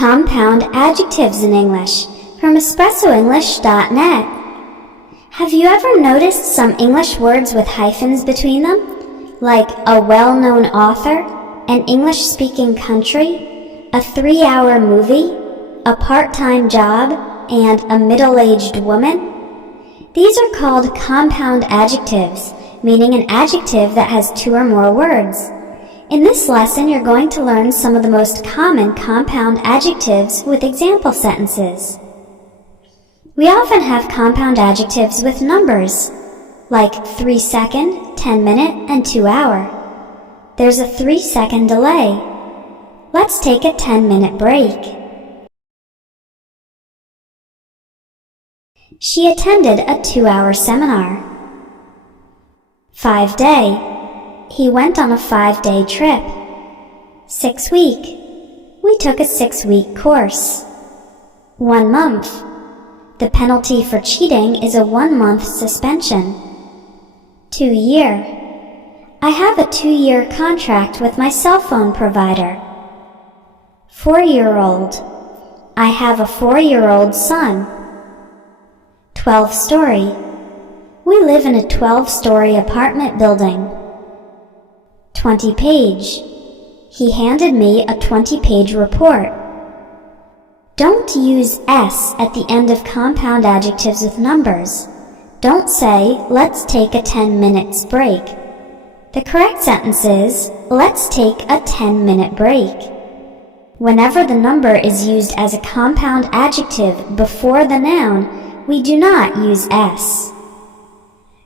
Compound adjectives in English from espressoenglish.net. Have you ever noticed some English words with hyphens between them? Like a well-known author, an English-speaking country, a 3-hour movie, a part-time job, and a middle-aged woman? These are called compound adjectives, meaning an adjective that has 2 or more words. In this lesson, you're going to learn some of the most common compound adjectives with example sentences. We often have compound adjectives with numbers, like 3-second, 10-minute, and 2-hour. There's a 3-second delay. Let's take a 10-minute break. She attended a 2-hour seminar. 5-day. He went on a 5-day trip. 6-week. We took a 6-week course. 1 month. The penalty for cheating is a 1-month suspension. 2-year. I have a 2-year contract with my cell phone provider. 4-year-old. I have a 4-year-old son. 12-story. We live in a 12-story apartment building. 20-page. He handed me a 20-page report. Don't use S at the end of compound adjectives with numbers. Don't say, let's take a 10 minutes break. The correct sentence is, let's take a 10-minute break. Whenever the number is used as a compound adjective before the noun, we do not use S.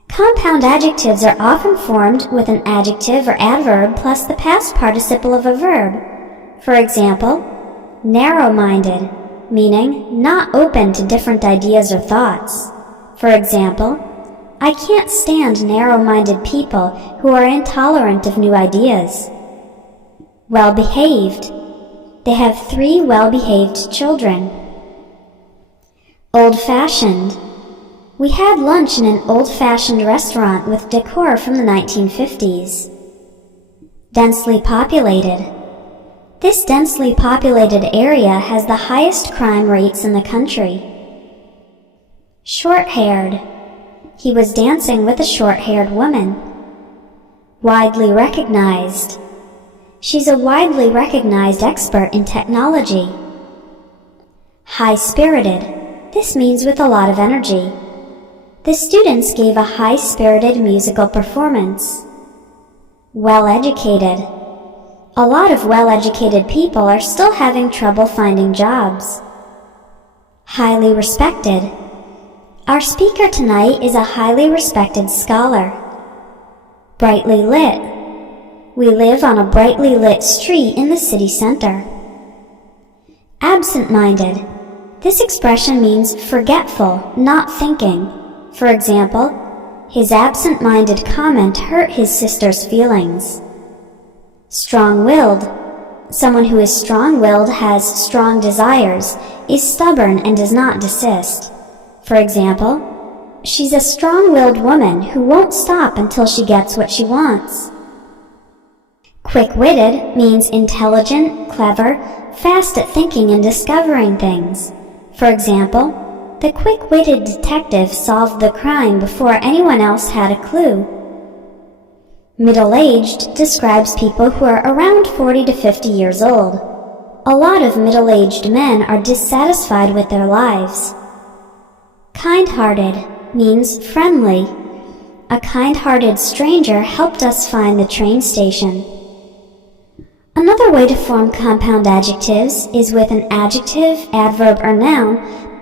Compound adjectives are often formed with an adjective or adverb plus the past participle of a verb. For example, narrow-minded, meaning not open to different ideas or thoughts. For example, I can't stand narrow-minded people who are intolerant of new ideas. Well-behaved. They have 3 well-behaved children. Old-fashioned. We had lunch in an old-fashioned restaurant with decor from the 1950s. Densely populated. This densely populated area has the highest crime rates in the country. Short-haired. He was dancing with a short-haired woman. Widely recognized. She's a widely recognized expert in technology. High-spirited. This means with a lot of energy. The students gave a high-spirited musical performance. Well-educated. A lot of well-educated people are still having trouble finding jobs. Highly respected. Our speaker tonight is a highly respected scholar. Brightly lit. We live on a brightly lit street in the city center. Absent-minded. This expression means forgetful, not thinking. For example, his absent-minded comment hurt his sister's feelings. Strong-willed. Someone who is strong-willed has strong desires, is stubborn, and does not desist. For example, she's a strong-willed woman who won't stop until she gets what she wants. Quick-witted means intelligent, clever, fast at thinking and discovering things. For example, the quick-witted detective solved the crime before anyone else had a clue. Middle-aged describes people who are around 40 to 50 years old. A lot of middle-aged men are dissatisfied with their lives. Kind-hearted means friendly. A kind-hearted stranger helped us find the train station. Another way to form compound adjectives is with an adjective, adverb, or noun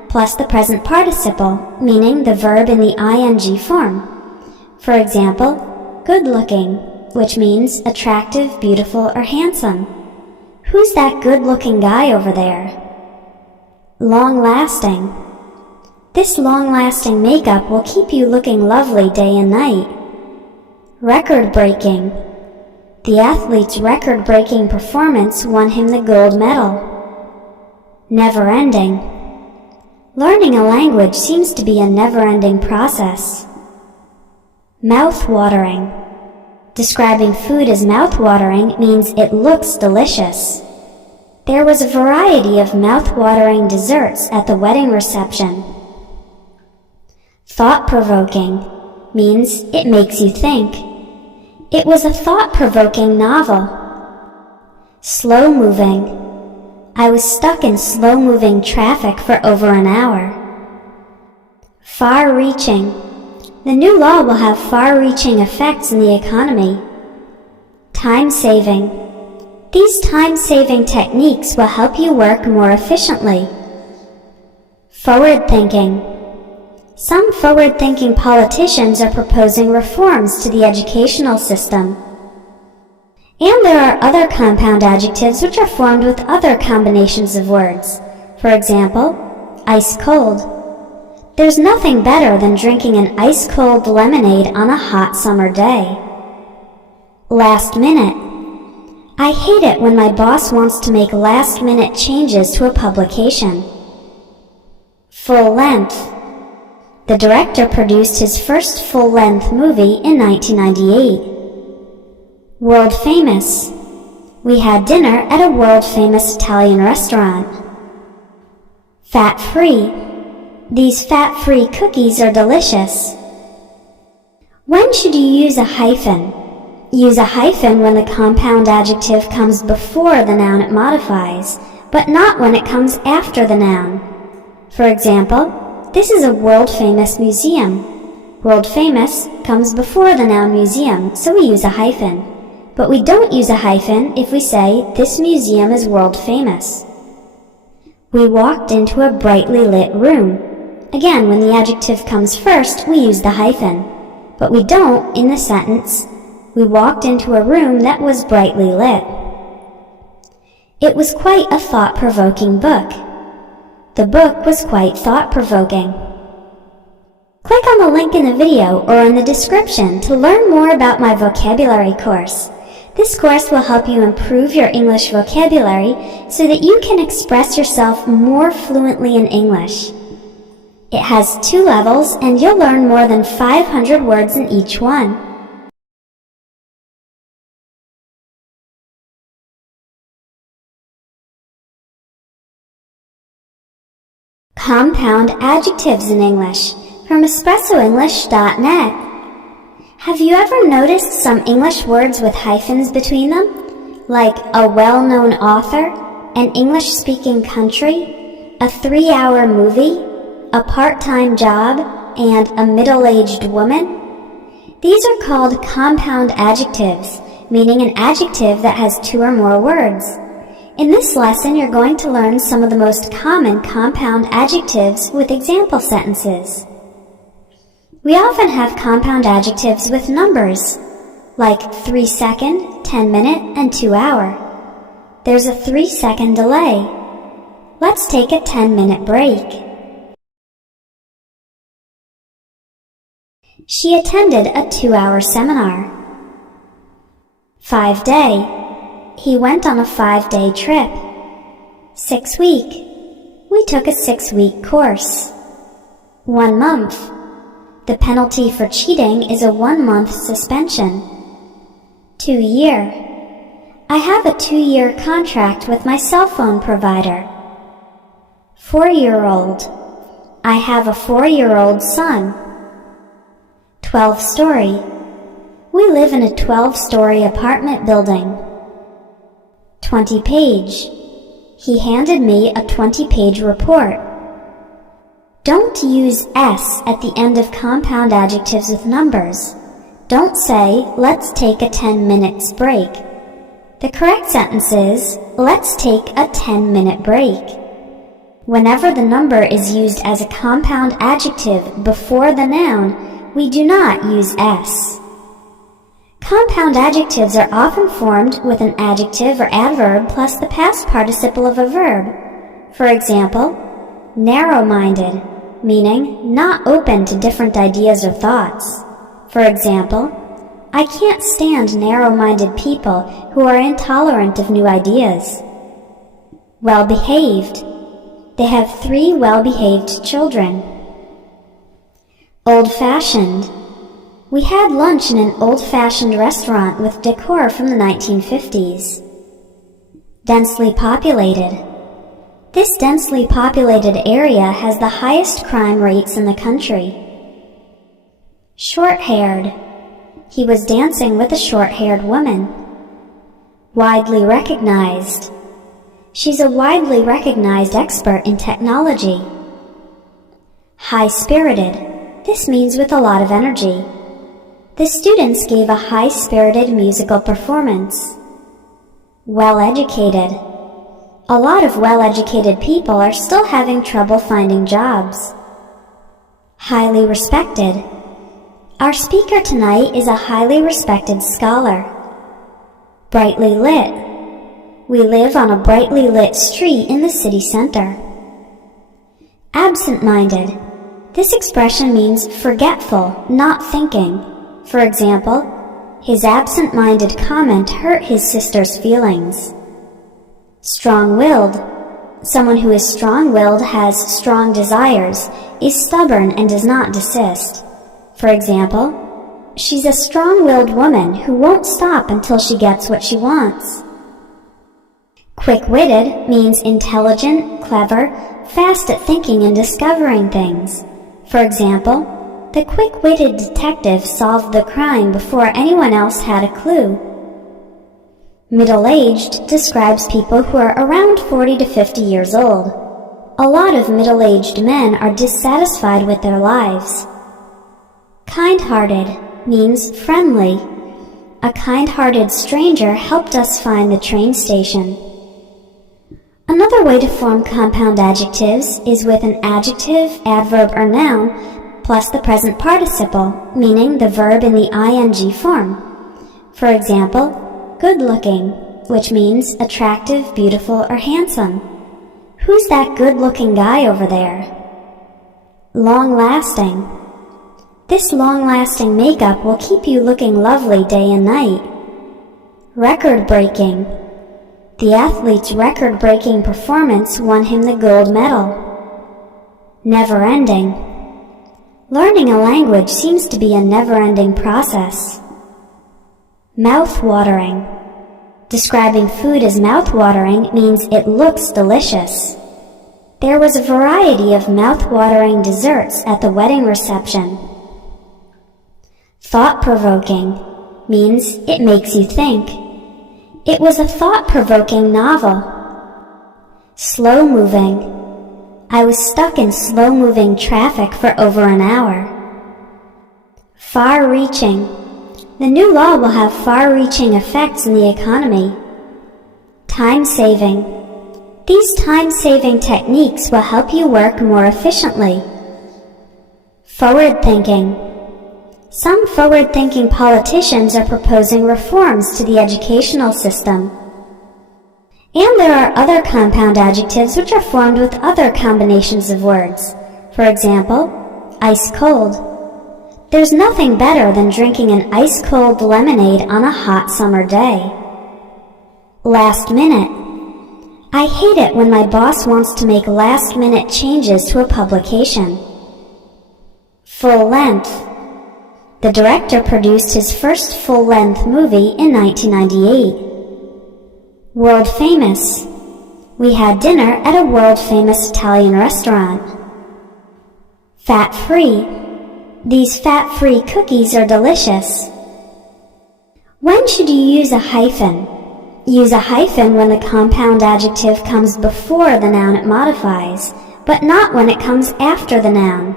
plus the present participle, meaning the verb in the ing form. For example, good-looking, which means attractive, beautiful, or handsome. Who's that good-looking guy over there? Long-lasting. This long-lasting makeup will keep you looking lovely day and night. Record-breaking. The athlete's record-breaking performance won him the gold medal. Never-ending. Learning a language seems to be a never-ending process. Mouth-watering. Describing food as mouth-watering means it looks delicious. There was a variety of mouth-watering desserts at the wedding reception. Thought-provoking means it makes you think. It was a thought-provoking novel. Slow-moving. I was stuck in slow-moving traffic for over an hour. Far-reaching. The new law will have far-reaching effects in the economy. Time-saving. These time-saving techniques will help you work more efficiently. Forward-thinking. Some forward-thinking politicians are proposing reforms to the educational system. And there are other compound adjectives which are formed with other combinations of words. For example, ice-cold. There's nothing better than drinking an ice-cold lemonade on a hot summer day. Last minute. I hate it when my boss wants to make last-minute changes to a publication. Full length. The director produced his first full-length movie in 1998. World famous. We had dinner at a world-famous Italian restaurant. Fat-free. These fat-free cookies are delicious. When should you use a hyphen? Use a hyphen when the compound adjective comes before the noun it modifies, but not when it comes after the noun. For example, this is a world-famous museum. World-famous comes before the noun museum, so we use a hyphen. But we don't use a hyphen if we say, this museum is world-famous. We walked into a brightly lit room. Again, when the adjective comes first, we use the hyphen. But we don't in the sentence, we walked into a room that was brightly lit. It was quite a thought-provoking book. The book was quite thought-provoking. Click on the link in the video or in the description to learn more about my vocabulary course. This course will help you improve your English vocabulary so that you can express yourself more fluently in English. It has 2 levels and you'll learn more than 500 words in each one. Compound adjectives in English from EspressoEnglish.net. Have you ever noticed some English words with hyphens between them? Like a well-known author, an English-speaking country, a 3-hour movie, a part-time job, and a middle-aged woman? These are called compound adjectives, meaning an adjective that has 2 or more words. In this lesson, you're going to learn some of the most common compound adjectives with example sentences. We often have compound adjectives with numbers, like 3-second, 10-minute, and 2-hour. There's a 3-second delay. Let's take a 10-minute break. She attended a 2-hour seminar. 5-day. He went on a 5-day trip. 6-week. We took a 6-week course. 1 month. The penalty for cheating is a 1-month suspension. 2-year. I have a 2-year contract with my cell phone provider. 4-year-old. I have a 4-year-old son. 12-story. We live in a 12-story apartment building. 20-page. He handed me a 20-page report. Don't use S at the end of compound adjectives with numbers. Don't say, let's take a 10 minutes break. The correct sentence is, let's take a 10-minute break. Whenever the number is used as a compound adjective before the noun, we do not use S. Compound adjectives are often formed with an adjective or adverb plus the past participle of a verb. For example, narrow-minded, meaning not open to different ideas or thoughts. For example, I can't stand narrow-minded people who are intolerant of new ideas. Well-behaved. They have 3 well-behaved children. Old-fashioned. We had lunch in an old-fashioned restaurant with decor from the 1950s. Densely populated. This densely populated area has the highest crime rates in the country. Short-haired. He was dancing with a short-haired woman. Widely recognized. She's a widely recognized expert in technology. High-spirited. This means with a lot of energy. The students gave a high-spirited musical performance. Well-educated. A lot of well-educated people are still having trouble finding jobs. Highly respected. Our speaker tonight is a highly respected scholar. Brightly lit. We live on a brightly lit street in the city center. Absent-minded. This expression means forgetful, not thinking. For example, his absent-minded comment hurt his sister's feelings. Strong-willed. Someone who is strong-willed has strong desires, is stubborn and does not desist. For example, she's a strong-willed woman who won't stop until she gets what she wants. Quick-witted means intelligent, clever, fast at thinking and discovering things. For example, the quick-witted detective solved the crime before anyone else had a clue. Middle-aged describes people who are around 40 to 50 years old. A lot of middle-aged men are dissatisfied with their lives. Kind-hearted means friendly. A kind-hearted stranger helped us find the train station. Another way to form compound adjectives is with an adjective, adverb, or noun plus the present participle, meaning the verb in the ing form. For example, good-looking, which means attractive, beautiful, or handsome. Who's that good-looking guy over there? Long-lasting. This long-lasting makeup will keep you looking lovely day and night. Record-breaking. The athlete's record-breaking performance won him the gold medal. Never-ending. Learning a language seems to be a never-ending process. Mouth-watering. Describing food as mouth-watering means it looks delicious. There was a variety of mouth-watering desserts at the wedding reception. Thought-provoking means it makes you think. It was a thought-provoking novel. Slow-moving. I was stuck in slow-moving traffic for over an hour. Far-reaching. The new law will have far-reaching effects in the economy. Time-saving. These time-saving techniques will help you work more efficiently. Forward-thinking. Some forward-thinking politicians are proposing reforms to the educational system. And there are other compound adjectives which are formed with other combinations of words. For example, ice-cold. There's nothing better than drinking an ice-cold lemonade on a hot summer day. Last minute. I hate it when my boss wants to make last-minute changes to a publication. Full length. The director produced his first full-length movie in 1998. World famous. We had dinner at a world-famous Italian restaurant. Fat-free. These fat-free cookies are delicious. When should you use a hyphen? Use a hyphen when the compound adjective comes before the noun it modifies, but not when it comes after the noun.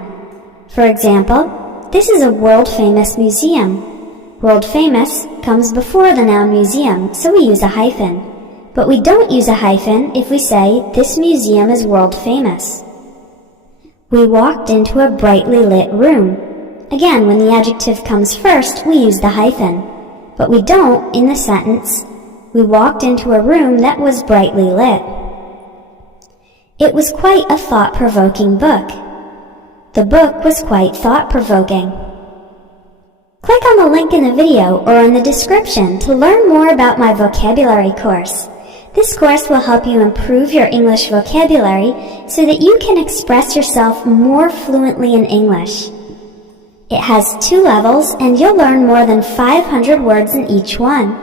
For example, this is a world-famous museum. World-famous comes before the noun museum, so we use a hyphen. But we don't use a hyphen if we say, this museum is world-famous. We walked into a brightly lit room. Again, when the adjective comes first, we use the hyphen. But we don't in the sentence, we walked into a room that was brightly lit. It was quite a thought-provoking book. The book was quite thought-provoking. Click on the link in the video or in the description to learn more about my vocabulary course. This course will help you improve your English vocabulary so that you can express yourself more fluently in English. It has 2 levels and you'll learn more than 500 words in each one.